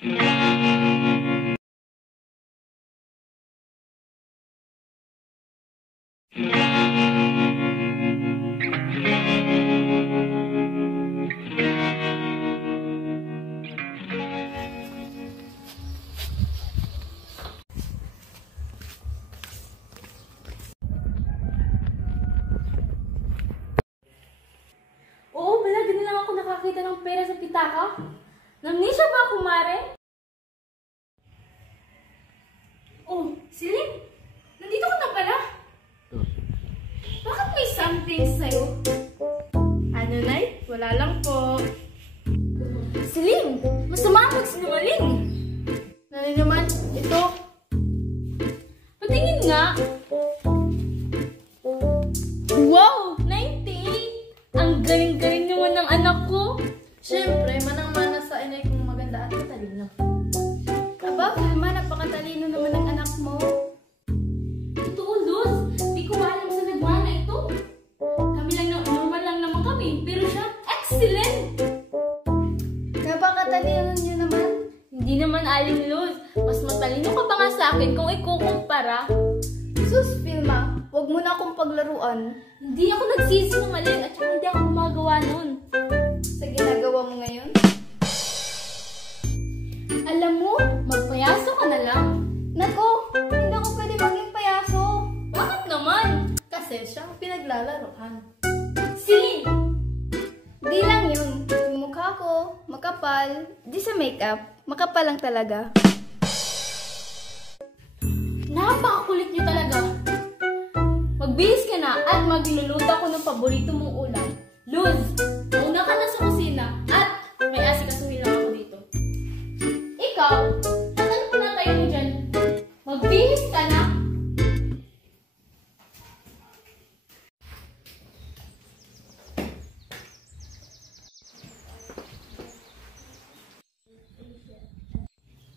Oo, malagi na lang ako nakakita ng pera sa pitaka. Namnesia ba ako, Mare? Oh, Celine! Nandito ka na pala? Bakit may something sa'yo? Ano, Nay? Wala lang po. Celine! Masama ang magsinungaling! Nanay naman, ito. Patingin nga! Wow! 98! Ang galing-galing naman ng anak ko! Siyempre, manang-mana sa inay kong maganda at matalino. Aba, Vilma, napakatalino naman ng anak mo. Totoo, Luz! Di ko alam sa nagmana ito. Kami lang, normal lang naman kami. Pero siya, excellent! Napakatalino niyo naman. Hindi naman, Aling Luz. Mas matalino ka pa nga sa akin kung ikukumpara. Sus, Vilma, huwag mo na akong paglaruan. Hindi ako nagsisinungaling at saka hindi ako gumagawa nun. Sa ginagawa mo ngayon? Alam mo, magpayaso ka na lang. Nako, hindi ako pwede maging payaso. Bakit naman? Kasi siya ang pinaglalaroan. Celine! Di lang yun. Yung mukha ko, makapal. Di sa makeup, makapal lang talaga. Napakakulit niyo talaga. Magbihis ka na at magluluto ako ng paborito mong ulam. Luz, mauna ka na sa kusina at may asikasuhin lang ako dito. Ikaw, ano pa na tayo mo dyan? Magbihis ka na.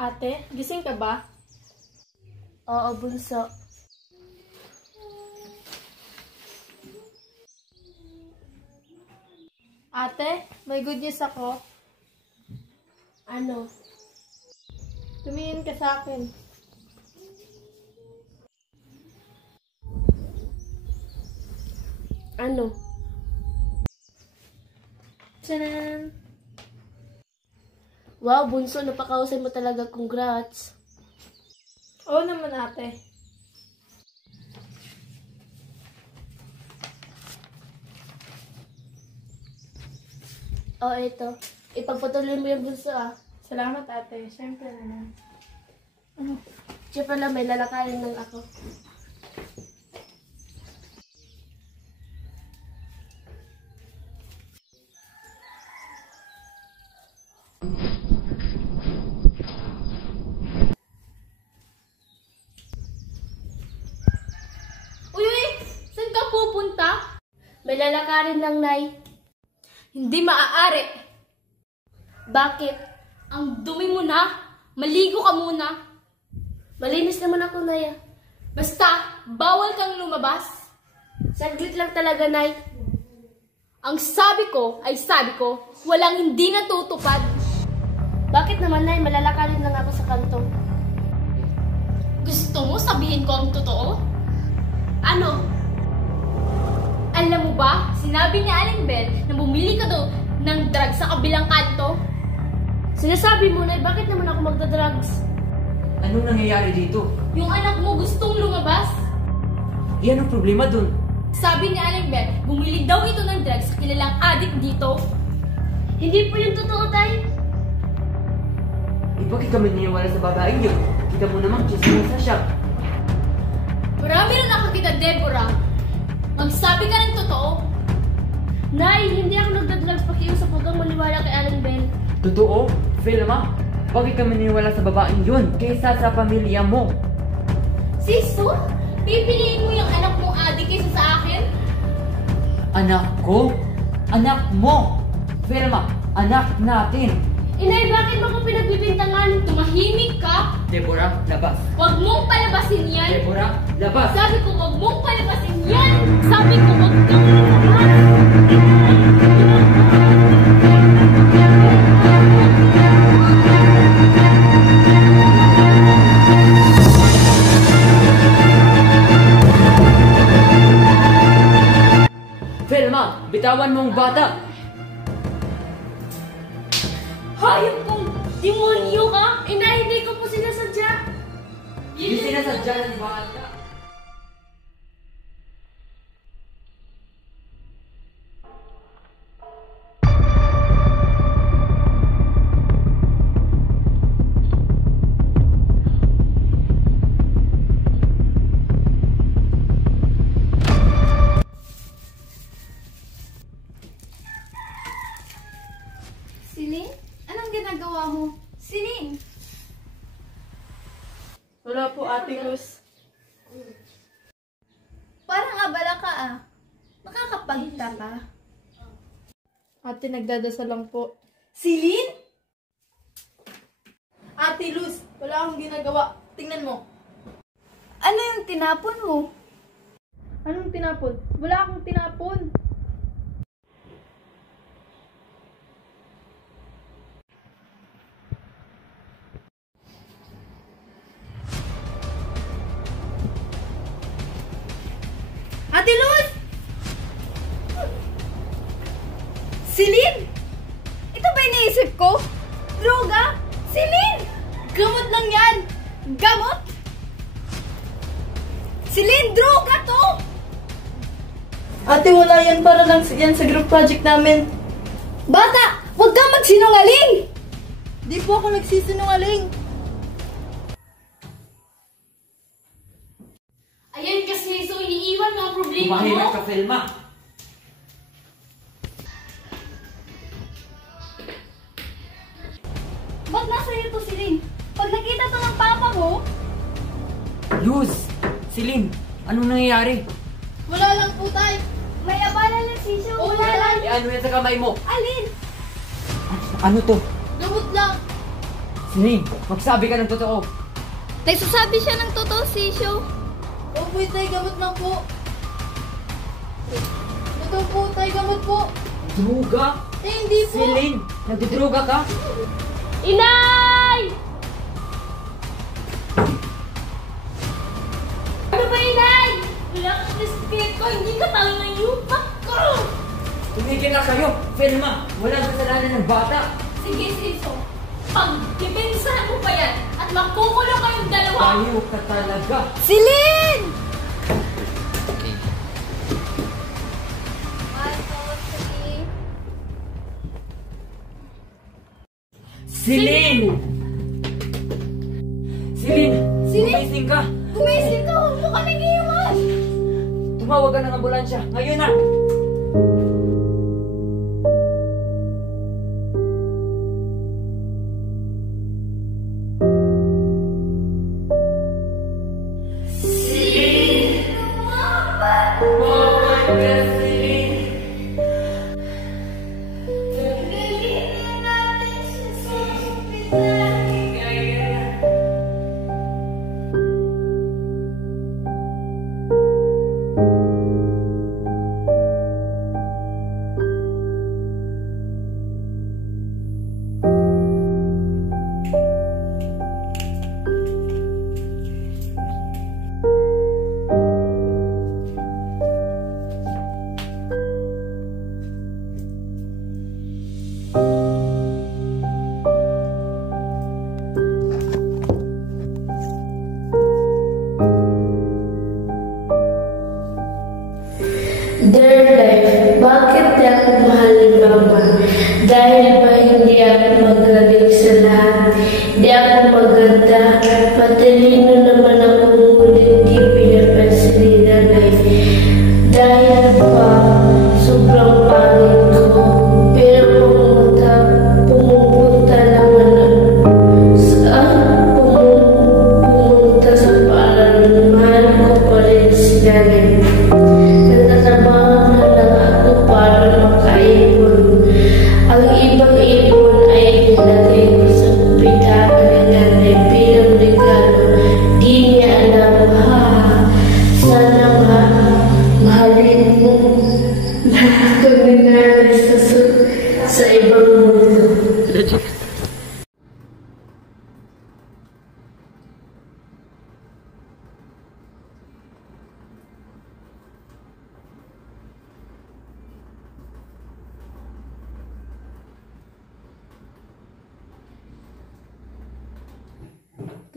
Ate, gising ka ba? Oo, bunso. Ate, may good news ako. Ano? Tumingin ka sa akin. Ano? Tchanan! Wow, bunso, napakahusay mo talaga. Congrats. Oo naman, ate. Oo, ito. Ipagpatuloy mo yung bunso, ah. Salamat, ate. Siyempre naman. Siya pala, may lalakayin lang ako. Saan ka pupunta? May lalakarin lang, Nay. Hindi maaari. Bakit? Ang dumi mo na. Maligo ka muna. Malinis naman ako, Nay. Basta, bawal kang lumabas. Saglit lang talaga, Nay. Ang sabi ko ay sabi ko, walang hindi natutupad. Bakit naman, Nay? Malalakarin lang ako sa kanto. Gusto mo sabihin ko ang totoo? Ano? Alam mo ba, sinabi ni Aling Bell na bumili ka daw ng drugs sa kabilang kanto? Sinasabi mo, Nay, bakit naman ako magda-drugs? Anong nangyayari dito? Yung anak mo gustong lumabas. Yan ang problema dun. Sabi ni Aling Bell, bumili daw ito ng drugs sa kilalang addict dito. Hindi po yung totoo, Tay. Eh, bakit kami niniwala sa babaeng yun? Kita mo naman, chismosa siya. Marami rin ako kita, Deborah. Magsabi ka ng totoo. Nay, hindi ako nagdadrugs pakiusap, huwag kang maniwala kay Aling Bell. Totoo? Vilma? Bakit kami niniwala sa babaeng yun kaysa sa pamilya mo? Siso, pipiliin mo yung anak mong adik kaysa sa akin? Anak ko? Anak mo? Vilma, anak natin. Inay, bakit mo ko pinagbibintangan? Tumahimik ka? Deborah, labas. Huwag mong palabasin yan. Deborah, labas. Sabi ko, huwag mong palabasin yan. Sabi ko, huwag kang lumabas. Vilma, bitawan mo ang bata. Hayop kong demonyo ka! Ina, hindi ko po sinasadya! Hindi sinasadya ng bata. Celine? Anong ginagawa mo? Celine! Wala po, Ate Luz. Parang abala ka ah. Nakakapagta ka. Ate, nagdadasal lang po. Celine? Ate Luz, wala akong ginagawa. Tingnan mo. Ano yung tinapon mo? Anong tinapon? Wala akong tinapon. Ate Luz! Celine! Ito ba iniisip ko? Droga? Celine! Gamot lang yan! Gamot? Celine, droga to! Ate, wala yan para lang yan sa group project namin. Bata! Huwag kang magsinungaling! Di po ako nagsisinungaling. Ayan kasi, so iniiwan mo ang problema mo. Tumahimik ka, Vilma. Ba't nasa iyo to, Celine? Pag nakita to ng papa mo, Luz, Celine, anong nangyayari? Wala lang po, Tay. may abala lang sisyo. Wala lang. Ano yan sa kamay mo? Alin? Ano to? Gamot lang. Celine, magsabi ka ng totoo. Nagsasabi siya ng totoo, sisyo. Opo, Tay, gamot lang po. Ito po, Tay, gamot po. Druga? Eh, hindi po. Celine, nagdudruga ka? Inay! Ano ba, Inay? Wala kang respeto, hindi ka talo ng yupak ko! Tumigil na kayo, Vilma. Walang kasalanan ng bata. Sige, Siso. Pag depensahan mo pa yan at makukulong kayong dalawa. Tayo ka talaga. Celine! Celine! Celine! Gumising ka! Gumising ka! Huwag mo ka nag-iwan! Tumawag ka ng ambulansya. Ngayon na!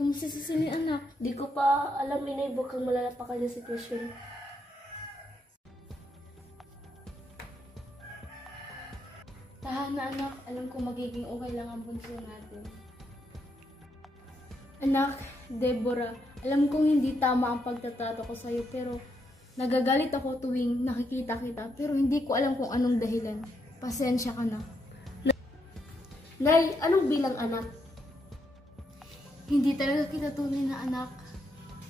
mo si Cecily, anak? Di ko pa alam, inay, bukang malala pa kanya sitwasyon. Tahan na, anak. Alam ko magiging okay lang ang bunso natin. Anak, Deborah, alam kong hindi tama ang pagtatrato ko sa'yo, pero nagagalit ako tuwing nakikita kita, pero hindi ko alam kung anong dahilan. Pasensya ka na. Nay, anong bilang anak? Hindi talaga kita tunay na anak.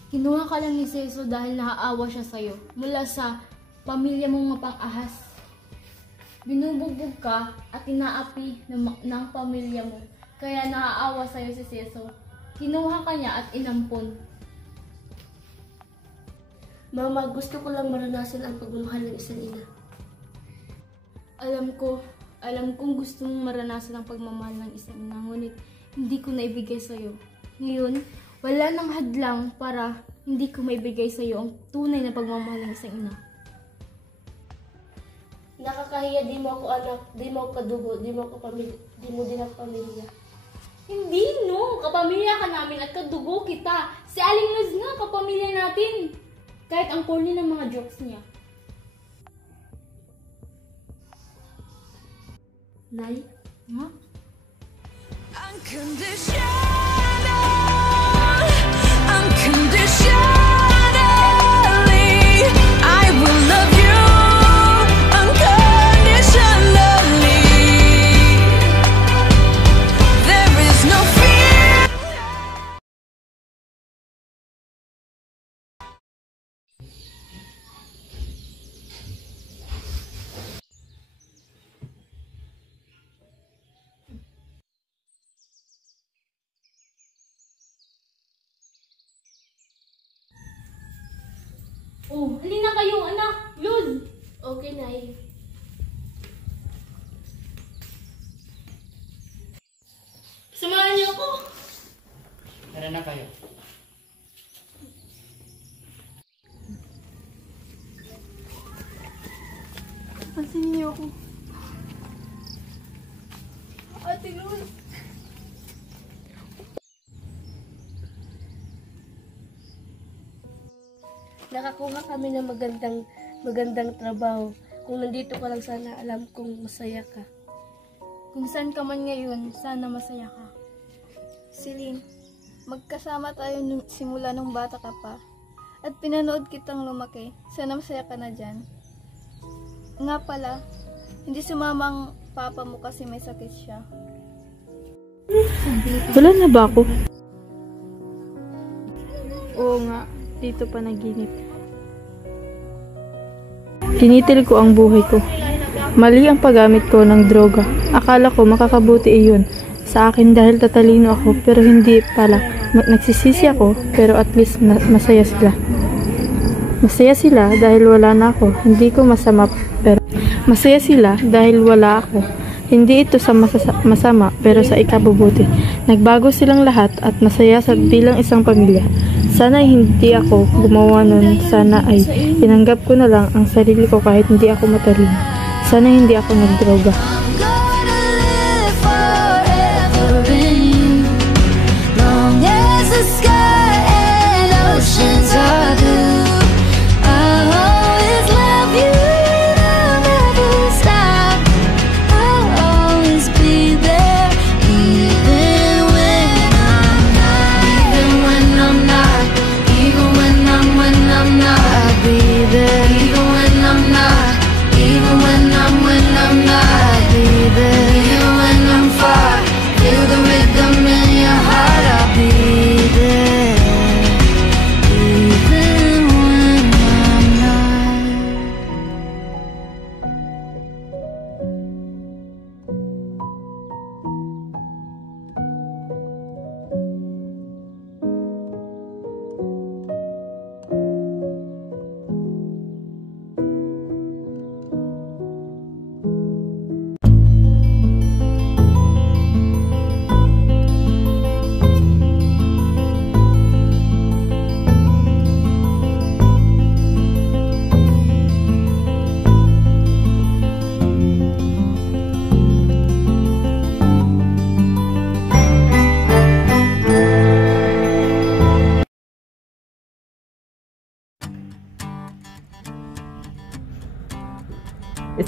Kinuha ka lang ni Ceso dahil naaawa siya sa'yo mula sa pamilya mong mapang-ahas. Binubugbog ka at inaapi ng pamilya mo, kaya naaawa sa'yo si Ceso. Kinuha ka niya at inampon. Mama, gusto ko lang maranasan ang pagmamahal ng isang ina. Alam kong gusto mong maranasan ang pagmamahal ng isang ina, ngunit hindi ko naibigay sa'yo. Ngayon, wala nang hadlang para hindi ko maibigay sa'yo ang tunay na pagmamahal ng isang ina. Nakakahiya, di mo ako anak, di mo ako kadugo, di mo din ako pamilya. Hindi no, kapamilya ka namin at kadugo kita. Si Aling Luz nga, kapamilya natin. Kahit ang corny ng mga jokes niya. Nay? Ha? Unconditionally, I will love you unconditionally. There is no fear. Oh, halina kayo anak, Luz. Okay, Nay. Samahan niyo ako. Tara na kayo. Pansinin niyo ako. Ate Luz. Nakakuha kami ng magandang trabaho. Kung nandito ka lang sana, alam kong masaya ka. Kung saan ka man ngayon, sana masaya ka. Celine, magkasama tayo simula nung bata ka pa. At pinanood kitang lumaki. Sana masaya ka na dyan. Nga pala, hindi sumamang papa mo kasi may sakit siya. Wala na ba ako? Oo nga, dito pa naginip. Tinitil ko ang buhay ko. Mali ang paggamit ko ng droga. Akala ko makakabuti iyon sa akin dahil tatalino ako, pero hindi pala. Nagsisisi ako, pero at least masaya sila. Masaya sila dahil wala na ako. Hindi ko masama, pero masaya sila dahil wala ako. Hindi ito sa masama, pero sa ikabubuti. Nagbago silang lahat at masaya sa bilang isang pamilya. Sana hindi ako gumawa nun. Sana ay tinanggap ko na lang ang sarili ko kahit hindi ako matalino. Sana hindi ako nagdroga. I'm gonna live forever in you. Long as the sky and oceans are blue, I'll always love you and I'll never stop. I'll always be there, even when I'm not. Even when I'm not. Even when I'm not. I'll be there, even when I'm not. Even when I'm not, I'll be there.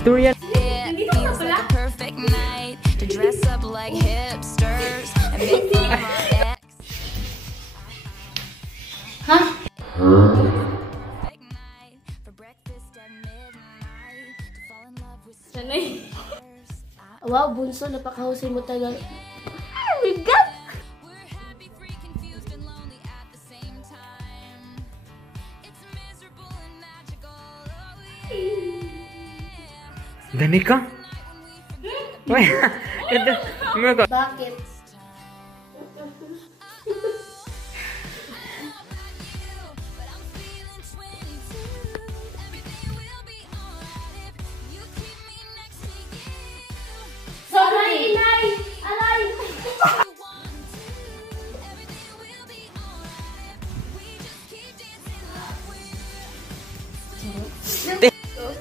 Victoria. It feels like a perfect night to dress up like hipsters and make fun of our ex. Ha? Perfect night for breakfast at midnight to fall in love with Sanay. stars. Wow, bunso, napakahusay mo talaga. Oh my God! We're happy, free, confused, and lonely at the same time. It's miserable and magical. Oh, yeah. Gani ka? Uy, ito. Mga Bakit? But I'm feeling 22. Everything will be alright if you keep me next to you. Sorry, inay! Aray! You want to. Everything will be alright if we just keep dancing like we're.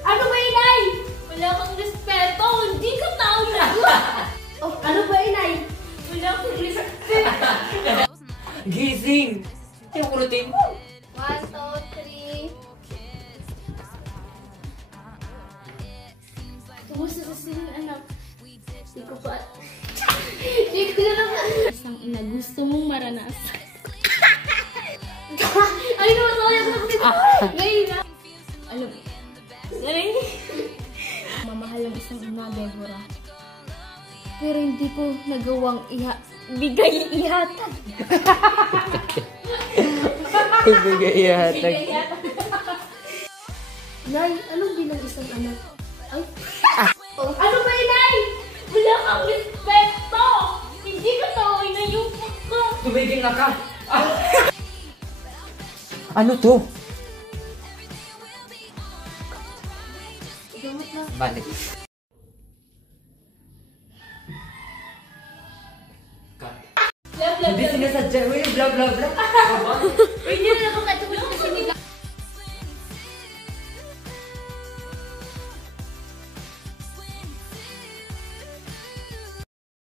Ano ba, inay? Wala kang respeto. Hindi ka tao na. Oh, ano ba, inay? Wala kang respeto. gising. Yung kulitin mo. 1, 2, 3. Kumusta sa sinin, anak? Hindi ko pa... Hindi ko na naman. Isang ina, gusto mong maranasan. Ay, naman ako yung nakapit. Ngayon na. Alam mo. Ngayon. Mamahal ang isang ina, Deborah. Pero hindi ko nagawang bigay ihatag. Bigay ihatag. Nay, anong bilang isang anak? Ay? Oh, ano ba, Nay? Wala kang respeto! Hindi ka tawag na yung ka! Tumigil na ka. Ah. Ano to? Balik. Blah, blah, Hindi blah. sinasadya. Uy, blah blah blah. Uy, hindi na ako